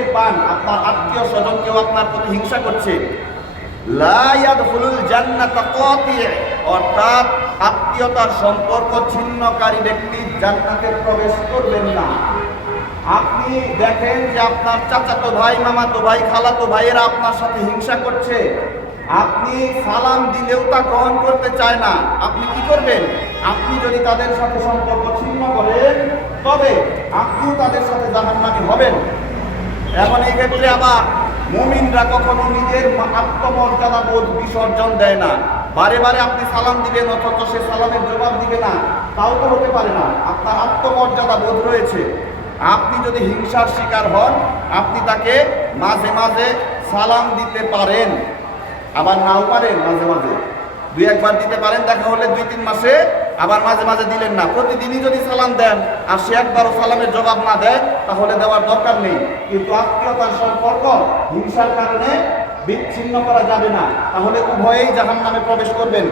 দেখতে পান, আপনার আত্মীয় স্বজন কেউ আপনার প্রতি হিংসা করছে। অর্থাৎ আত্মীয়তার সম্পর্ক ছিন্নকারী ব্যক্তি জান্নাতে প্রবেশ করবেন না। আপনি দেখেন যে আপনার চাচাতো ভাই, মামাতো ভাই, খালাতো ভাইয়েরা আপনার সাথে হিংসা করছে। আপনি সালাম দিলেও তা গ্রহণ করতে চায় না। আপনি কি করবেন? আপনি যদি তাদের সাথে সম্পর্ক ছিন্ন করেন, তবে আপনিও তাদের সাথে জাহান্নামী হবেন। এখন এই ক্ষেত্রে আবার মুমিনরা কখনো নিজের আত্মমর্যাদা বোধ বিসর্জন দেয় না। বারে বারে আপনি সালাম দিবেন, অথচ সে সালামের জবাব দিবে না। তাও তো হতে পারে না। আপনার আত্মমর্যাদা বোধ রয়েছে। আপনি যদি হিংসার শিকার হন, আপনি তাকে মাঝে মাঝে সালাম দিতে পারেন। আবার নাও পারেন মাঝে মাঝে। দুই একবার দিতে পারেন, দেখা হলে দুই তিন মাসে আবার মাঝে মাঝে দিলেন না। প্রতিদিনই যদি সালাম দেন আর সে একবারও সালামের জবাব না দেয়, তাহলে দেওয়ার দরকার নেই। কিন্তু আত্মীয়তার সম্পর্ক হিংসার কারণে বিচ্ছিন্ন করা যাবে না। তাহলে উভয়েই জাহান নামে প্রবেশ করবেন।